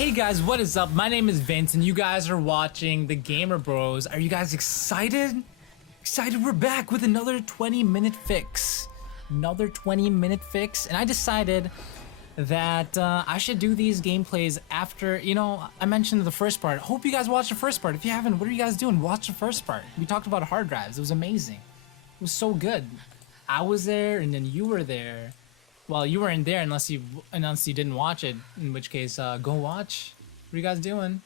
Hey guys, what is up? My name is Vince and you guys are watching the Gamer Bros. Are you guys excited? Excited, we're back with another 20-minute fix. Another 20-minute fix, and I decided that I should do these gameplays after, you know, I mentioned the first part. Hope you guys watched the first part. If you haven't, what are you guys doing? Watch the first part. We talked about hard drives. It was amazing. It was so good. I was there and then you were there. Well, you weren't there unless you didn't watch it, in which case, go watch. What are you guys doing?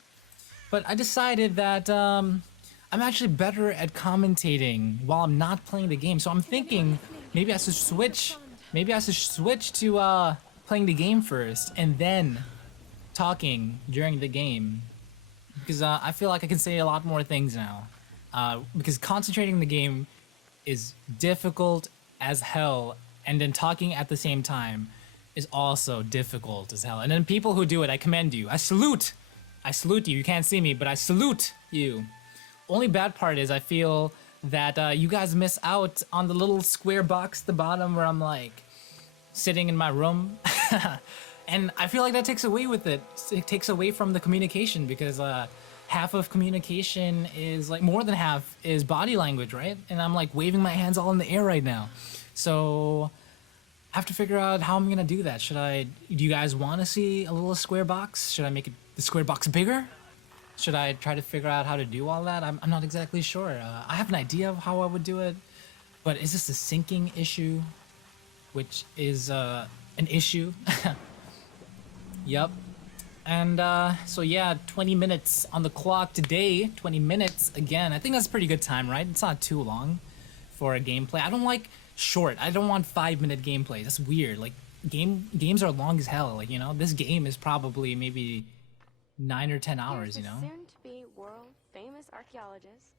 But I decided that I'm actually better at commentating while I'm not playing the game. So I'm thinking maybe I should switch. Maybe I should switch to playing the game first and then talking during the game, because I feel like I can say a lot more things now. Because concentrating in the game is difficult as hell. And then talking at the same time is also difficult as hell. And then people who do it, I commend you. I salute you. You can't see me, but I salute you. Only bad part is I feel that you guys miss out on the little square box at the bottom where I'm like sitting in my room. And I feel like that takes away with it. It takes away from the communication, because half of communication is, like, more than half is body language, right? And I'm like waving my hands all in the air right now. So I have to figure out how I'm gonna do that. Do you guys want to see a little square box? Should I make the square box bigger? Should I try to figure out how to do all that? I'm not exactly sure. I have an idea of how I would do it, but is this a syncing issue? Which is an issue. Yep. And so yeah, 20 minutes on the clock today. 20 minutes again. I think that's a pretty good time, right? It's not too long for a gameplay. I don't like short. I don't want 5-minute gameplay. That's weird. Like, games are long as hell. Like, you know, this game is probably maybe 9 or 10 hours, you know? Soon-to-be world-famous archaeologist,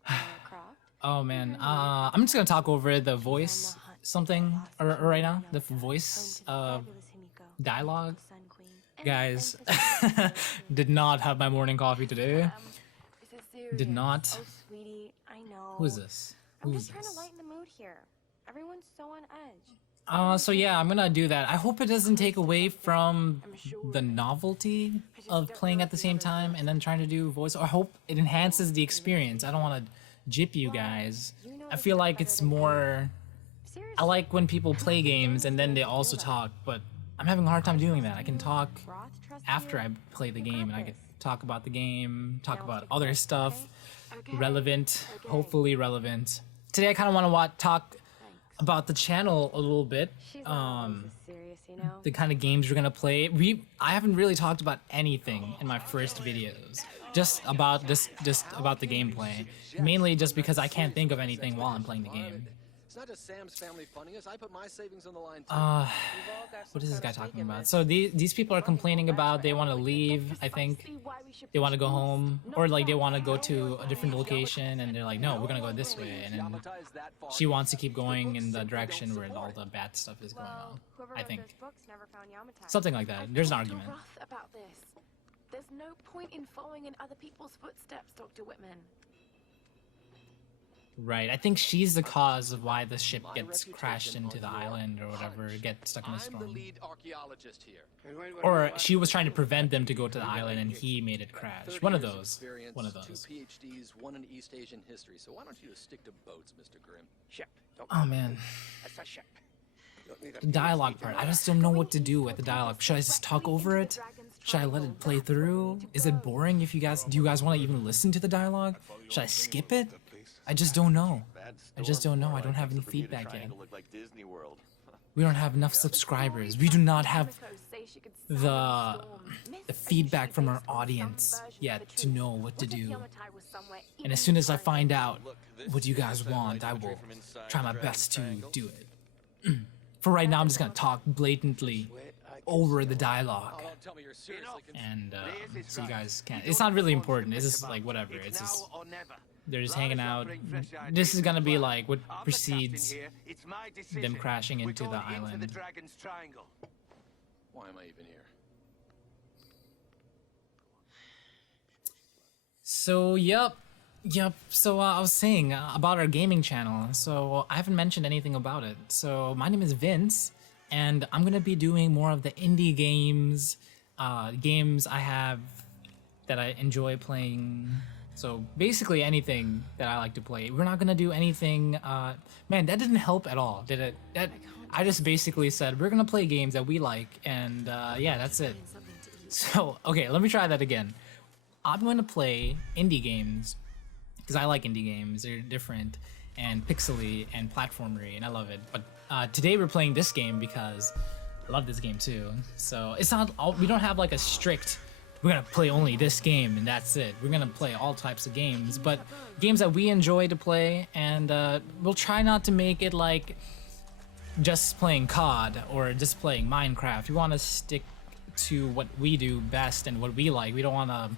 Croft. Oh man, I'm just gonna talk over the voice something right now. The voice dialogue. Guys, did not have my morning coffee today. Did not. Oh, sweetie, I know. Who is this? I'm just trying to lighten the mood here. Everyone's so on edge. So yeah, I'm gonna do that. I hope it doesn't take away from the novelty of playing at the same time and then trying to do voice. I hope it enhances the experience. I don't want to jip you guys. I feel like it's more... I like when people play games and then they also talk, but I'm having a hard time doing that. I can talk after I play the game, and I can talk about the game, talk about other stuff, relevant, hopefully relevant. Today I kind of want to talk about the channel a little bit, the kind of games we're gonna play. I haven't really talked about anything in my first videos, just about the gameplay, mainly just because I can't think of anything while I'm playing the game. It's not just Sam's family funding us. I put my savings on the line too. What is this guy talking about? So these people are complaining about they want to leave, I think. They want to go home, or like they want to go to a different location, and they're like, no, we're gonna go this way. And then she wants to keep going in the direction where all the bad stuff is going on, I think. Something like that. There's an argument. About this. There's no point in following in other people's footsteps, Dr. Whitman. Right, I think she's the cause of why the ship gets crashed into the island or whatever, get stuck in a storm. I'm the lead archaeologist here. Or she was trying to prevent them to go to the island and he made it crash. One of those. One of those. 2 PhDs, 1 in East Asian history. So why don't you just stick to boats, Mr. Grimm? Ship. Oh man. That's a ship. The dialogue part. I just don't know what to do with the dialogue. Should I just talk over it? Should I let it play through? Is it boring if you guys... Do you guys want to even listen to the dialogue? Should I skip it? I just don't know. I just don't know. I don't have any feedback yet. We don't have enough subscribers. We do not have the feedback from our audience yet to know what to do. And as soon as I find out what you guys want, I will try my best to do it. For right now, I'm just gonna talk blatantly over the dialogue, and so you guys can't. It's not really important. It's just like whatever. It's just they're just hanging out. This is gonna be like what precedes them crashing into the island. Why am I even here? So yep. So I was saying about our gaming channel. So I haven't mentioned anything about it. So my name is Vince, and I'm gonna be doing more of the indie games, games I have that I enjoy playing. So basically anything that I like to play. We're not gonna do anything. Man, that didn't help at all, did it? I just basically said we're gonna play games that we like, and yeah, that's it. So okay, let me try that again. I'm gonna play indie games because I like indie games. They're different and pixely and platformery, and I love it. But today we're playing this game because I love this game too. So it's not all, we don't have like a strict, we're gonna play only this game and that's it. We're gonna play all types of games, but games that we enjoy to play, and we'll try not to make it like just playing COD or just playing Minecraft. We want to stick to what we do best and what we like. We don't want to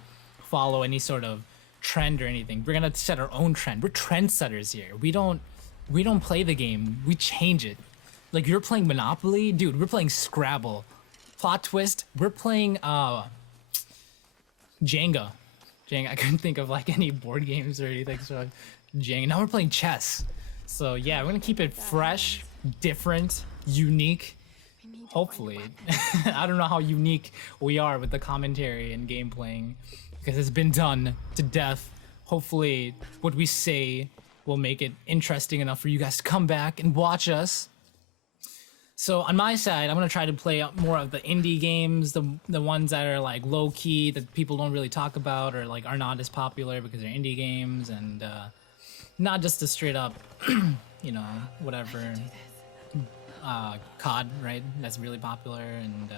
follow any sort of trend or anything. We're gonna set our own trend. We're trendsetters here. We don't play the game, we change it. Like, you're playing Monopoly, dude, we're playing Scrabble. Plot twist, we're playing Jenga. I couldn't think of like any board games or anything, so Jenga. Now we're playing chess. So yeah, we're gonna keep it fresh, different, unique. Hopefully. I don't know how unique we are with the commentary and game playing, because it's been done to death. Hopefully what we say will make it interesting enough for you guys to come back and watch us. So on my side, I'm gonna try to play more of the indie games, the ones that are like low key, that people don't really talk about or like are not as popular because they're indie games, and not just the straight up, you know, whatever. COD, right? That's really popular, and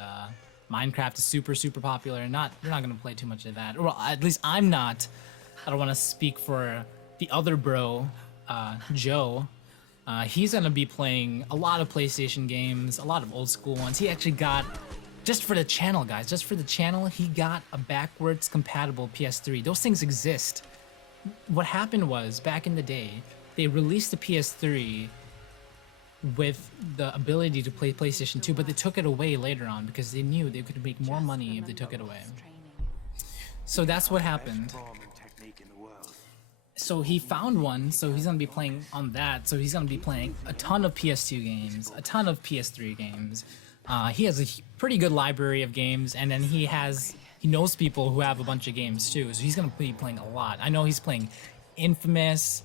Minecraft is super popular. We're not gonna play too much of that. Well, at least I'm not. I don't want to speak for the other bro, Joe. He's gonna be playing a lot of PlayStation games, a lot of old school ones. He actually got, just for the channel, guys, just for the channel, he got a backwards compatible PS3. Those things exist. What happened was, back in the day, they released the PS3 with the ability to play PlayStation 2, but they took it away later on because they knew they could make more money if they took it away. So that's what happened. So he found one, so he's gonna be playing on that. So he's gonna be playing a ton of PS2 games, a ton of PS3 games. He has a pretty good library of games, and then he knows people who have a bunch of games too. So he's gonna be playing a lot. I know he's playing Infamous.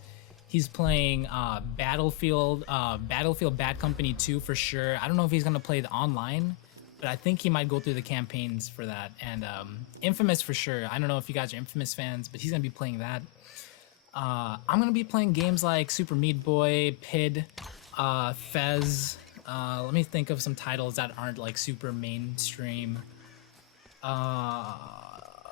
He's playing Battlefield Bad Company 2 for sure. I don't know if he's gonna play the online, but I think he might go through the campaigns for that. And Infamous for sure. I don't know if you guys are Infamous fans, but he's gonna be playing that. I'm gonna be playing games like Super Meat Boy, PID, Fez. Let me think of some titles that aren't like super mainstream.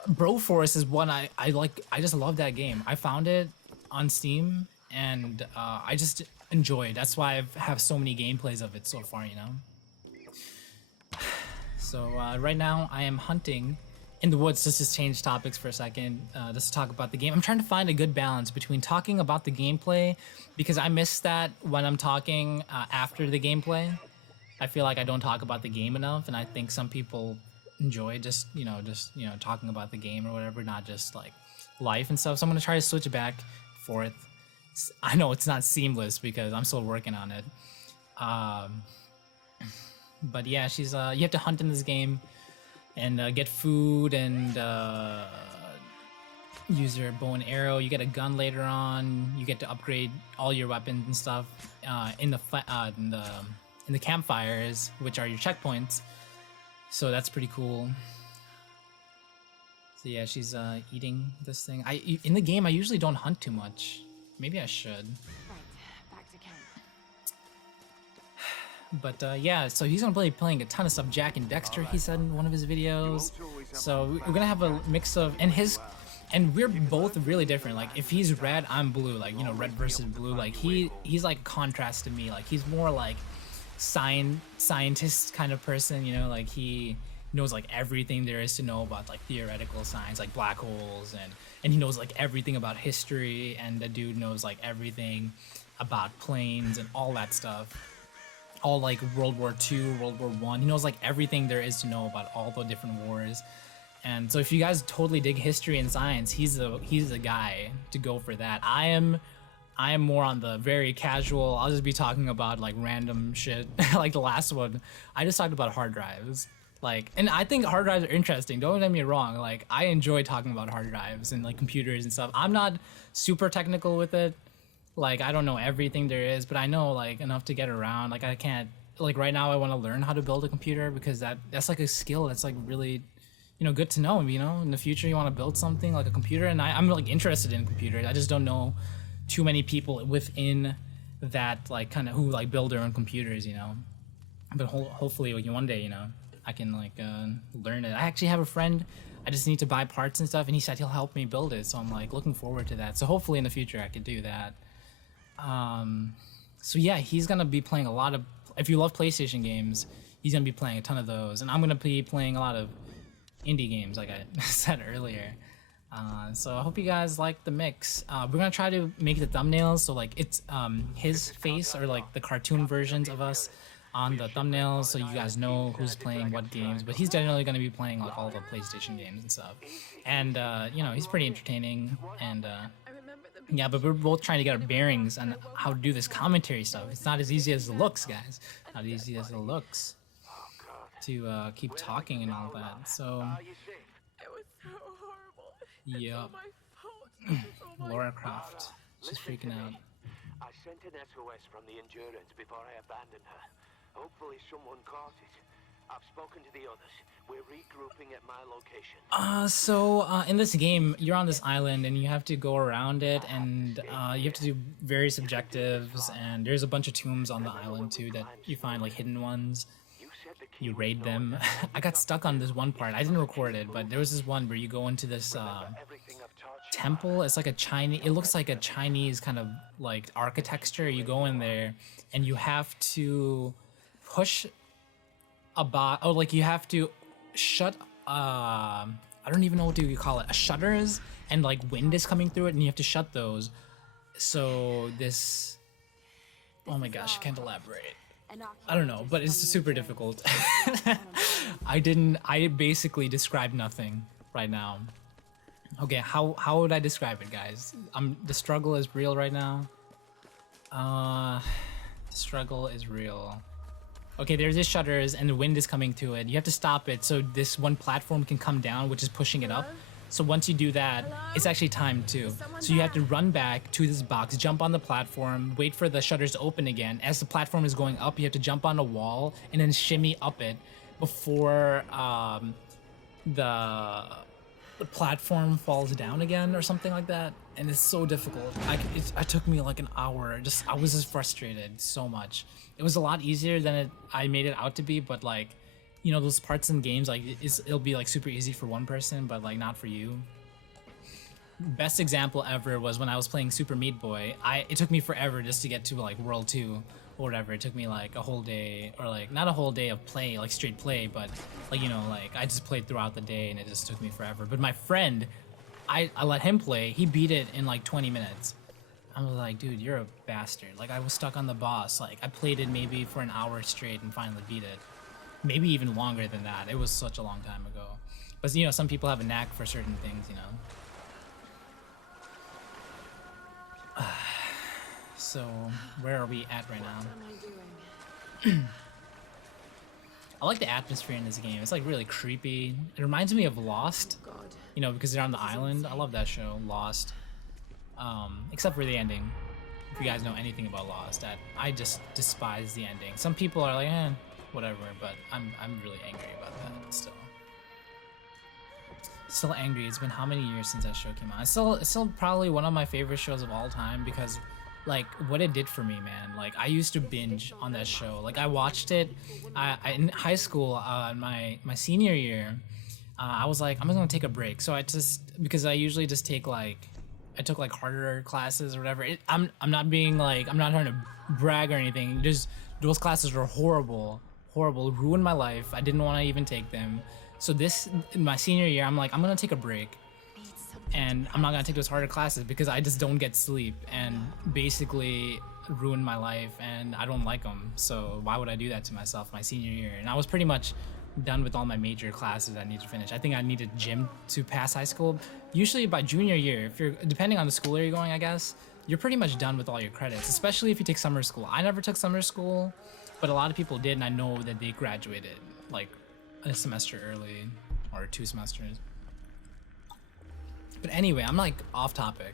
Broforce is one I like. I just love that game. I found it on Steam, and I just enjoy it. That's why I have so many gameplays of it so far, you know. So right now I am hunting in the woods. Let's just change topics for a second, just to talk about the game. I'm trying to find a good balance between talking about the gameplay, because I miss that when I'm talking after the gameplay. I feel like I don't talk about the game enough, and I think some people enjoy just talking about the game or whatever, not just like life and stuff. So I'm gonna try to switch it back forth. I know it's not seamless because I'm still working on it. But yeah, she's you have to hunt in this game and get food and use your bow and arrow. You get a gun later on. You get to upgrade all your weapons and stuff in the campfires, which are your checkpoints. So that's pretty cool. So yeah, she's eating this thing. In the game I usually don't hunt too much. Maybe I should. Right, back to camp. But yeah, so he's gonna be playing a ton of stuff. Jack and Dexter, he said in one of his videos. So we're gonna have a mix of, and we're both really different. Like, if he's red, I'm blue. Like, you know, red versus blue. Like, he's like a contrast to me. Like, he's more like scientist kind of person, you know. Like, he knows like everything there is to know about like theoretical science, like black holes, and he knows like everything about history, and the dude knows like everything about planes and all that stuff. All like World War II, World War I. He knows like everything there is to know about all the different wars. And so if you guys totally dig history and science, he's the guy to go for that. I am more on the very casual. I'll just be talking about like random shit. Like the last one, I just talked about hard drives. Like, and I think hard drives are interesting. Don't get me wrong. Like, I enjoy talking about hard drives and like computers and stuff. I'm not super technical with it. Like, I don't know everything there is, but I know like enough to get around. Like, I can't, like right now I want to learn how to build a computer because that's like a skill that's like really, you know, good to know. You know, in the future you want to build something like a computer, and I'm like interested in computers. I just don't know too many people within that like kind of who like build their own computers, you know. But hopefully like, one day, you know, I can like learn it. I actually have a friend. I just need to buy parts and stuff, and he said he'll help me build it. So I'm like looking forward to that. So hopefully in the future I could do that. So yeah, he's gonna be playing a lot of. If you love PlayStation games, he's gonna be playing a ton of those, and I'm gonna be playing a lot of indie games, like I said earlier. So I hope you guys like the mix. We're gonna try to make the thumbnails so like it's his face or like the cartoon versions of us on the thumbnails, so you guys know who's playing what games. But he's generally gonna be playing like all the PlayStation games and stuff. And you know, he's pretty entertaining. And yeah, but we're both trying to get our bearings on how to do this commentary stuff. It's not as easy as it looks, guys. Not easy as it looks to keep talking and all that. So It was so horrible. yeah. It's all my fault. It's all my Laura fault. Croft. She's freaking out. I sent an SOS from the Endurance before I abandoned her. Hopefully someone caught it. I've spoken to the others. We're regrouping at my location. So in this game, you're on this island and you have to go around it, and you have to do various objectives, and there's a bunch of tombs on the island too that you find, like hidden ones. You raid them. I got stuck on this one part. I didn't record it, but there was this one where you go into this temple. It's like a Chinese, it looks like a Chinese kind of like architecture. You go in there and you have to push a like you have to shut I don't even know what do you call it, a shutters, and like wind is coming through it and you have to shut those. So this, oh my gosh, I can't elaborate. I don't know, but it's super difficult. I basically described nothing right now. Okay, how would I describe it, guys? The struggle is real right now. The struggle is real. Okay, there's these shutters and the wind is coming to it. You have to stop it so this one platform can come down, which is pushing it up. So once you do that, it's actually timed too. So you have to run back to this box, jump on the platform, wait for the shutters to open again. As the platform is going up, you have to jump on a wall and then shimmy up it before the platform falls down again or something like that. And it's so difficult. It took me like an hour. I was just frustrated so much. It was a lot easier than I made it out to be, but like, you know, those parts in games, like it'll be like super easy for one person, but like not for you. Best example ever was when I was playing Super Meat Boy. It took me forever just to get to like World 2 or whatever. It took me like a whole day, or like not a whole day of play, like straight play, but like, you know, like I just played throughout the day and it just took me forever. But my friend, I let him play. He beat it in like 20 minutes. I was like, dude, you're a bastard. Like I was stuck on the boss. Like I played it maybe for an hour straight and finally beat it. Maybe even longer than that. It was such a long time ago. But you know, some people have a knack for certain things, you know. So where are we at right now? What am I doing? I like the atmosphere in this game. It's like really creepy. It reminds me of Lost. God. You know, because they're on the island. I love that show, Lost. Except for the ending. If you guys know anything about Lost, that I just despise the ending. Some people are like, whatever, but I'm really angry about that still. Still angry. It's been how many years since that show came out? It's still probably one of my favorite shows of all time because like what it did for me, man. Like I used to binge on that show. Like I watched it in high school, my senior year. I was like, I'm just gonna take a break. So because I usually just take like, I took like harder classes or whatever. I'm not being like, I'm not trying to brag or anything. Just those classes were horrible, ruined my life. I didn't want to even take them. So in my senior year, I'm like, I'm gonna take a break, and I'm not gonna take those harder classes because I just don't get sleep and basically ruin my life, and I don't like them. So why would I do that to myself my senior year? And I was pretty much done with all my major classes I need to finish. I think I needed gym to pass high school. Usually by junior year, if you're depending on the school you're going, I guess, you're pretty much done with all your credits, especially if you take summer school. I never took summer school, but a lot of people did, and I know that they graduated like a semester early, or 2 semesters. But anyway, I'm like off topic,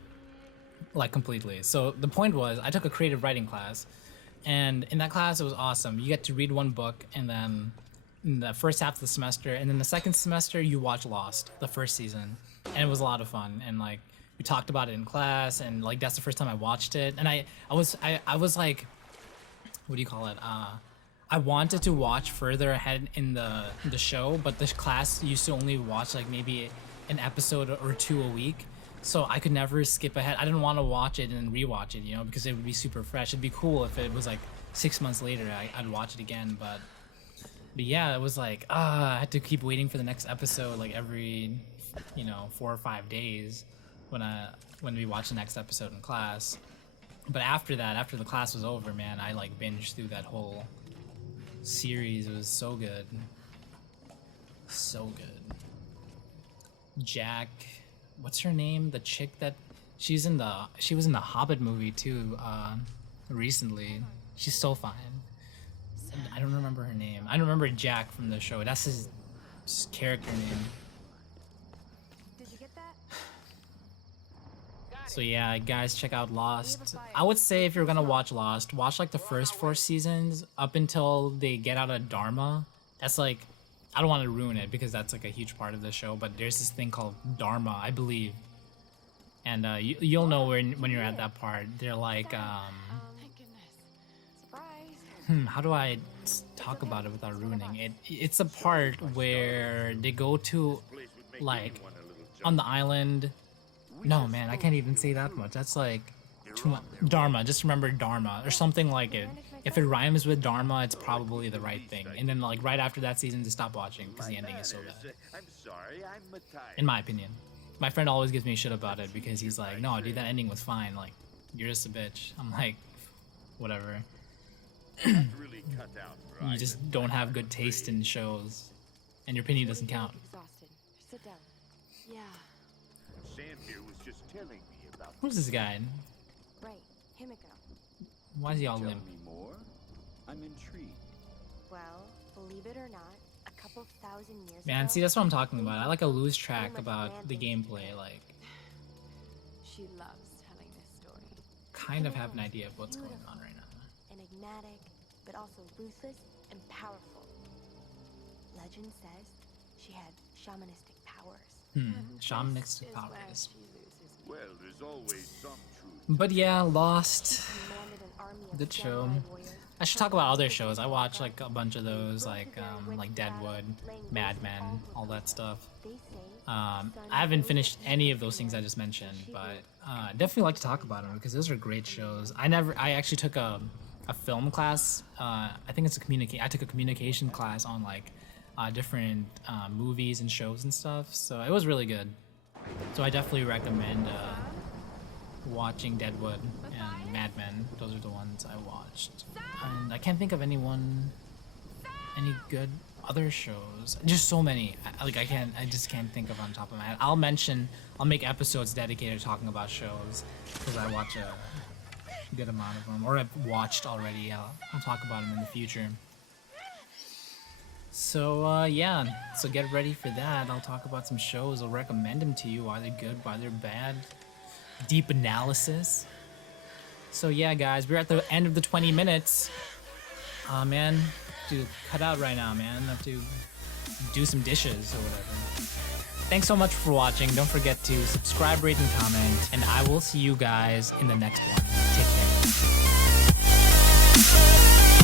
like completely. So the point was, I took a creative writing class, and in that class it was awesome. You get to read one book, and then in the first half of the semester, and then the second semester you watch Lost, the first season, and it was a lot of fun. And like we talked about it in class, and like that's the first time I watched it, and I was like, what do you call it? I wanted to watch further ahead in the show, but the class used to only watch like maybe an episode or 2 a week, so I could never skip ahead. I didn't want to watch it and rewatch it, you know, because it would be super fresh. It'd be cool if it was like 6 months later I'd watch it again, but yeah, it was like I had to keep waiting for the next episode like every, you know, 4 or 5 days when we watched the next episode in class. But after that, after the class was over, man, I like binged through that whole series. It was so good. So good. Jack, what's her name? The chick that she was in the Hobbit movie too, recently. She's so fine. I don't remember her name. I don't remember Jack from the show. That's his character name. Did you get that? So yeah, guys, check out Lost. I would say if you're gonna watch Lost, watch like the first 4 seasons up until they get out of Dharma. That's like, I don't want to ruin it because that's like a huge part of the show, but there's this thing called Dharma, I believe. And you'll know when you're at that part. They're like, Thank goodness. Surprise. how do I talk about it without ruining it? It's a part where they go to, like, on the island. No, man, I can't even say that much. That's like too much. Dharma, just remember Dharma or something like it. If it rhymes with Dharma, it's probably the right thing. And then like right after that season, just stop watching because the ending is so bad. I'm sorry, I'm tired. In my opinion. My friend always gives me shit about it because he's like, no, dude, that ending was fine. Like, you're just a bitch. I'm like, whatever. Really cut out for You either. just don't have good taste in shows, and your opinion doesn't count. Exhausted. Sit down. Yeah. Sam here was just telling me about. Who's this guy? Right. Himiko. Why is he all Tell limp? me more. I'm intrigued. Well, believe it or not, a couple thousand years Man, ago, see, that's what I'm talking about. I like a lose track about the gameplay. Like, she loves telling this story. kind of have an idea of what's going on right now. Enigmatic, but also ruthless and powerful. Legend says she had shamanistic powers. Shamanistic powers. Well, there's always some truth. But yeah, Lost. Commanded an army of Good show. samurai warriors. I should talk about other shows. I watch like a bunch of those, like Deadwood, Mad Men, all that stuff. They say I haven't finished any of those things I just mentioned, but definitely like to talk about them because those are great shows. I actually took a film class. I think it's I took a communication class on like different movies and shows and stuff. So it was really good. So I definitely recommend watching Deadwood and Mad Men. Those are the ones I watched. And I can't think of any good other shows. Just so many. I just can't think of on top of my head. I'll make episodes dedicated to talking about shows because I watch a good amount of them, or I've watched already. I'll talk about them in the future. So yeah, so get ready for that. I'll talk about some shows. I'll recommend them to you, why they're good, why they're bad. Deep analysis. So yeah, guys, we're at the end of the 20 minutes. Man, to cut out right now, man. I have to do some dishes or whatever. Thanks so much for watching. Don't forget to subscribe, rate, and comment, and I will see you guys in the next one. Take care.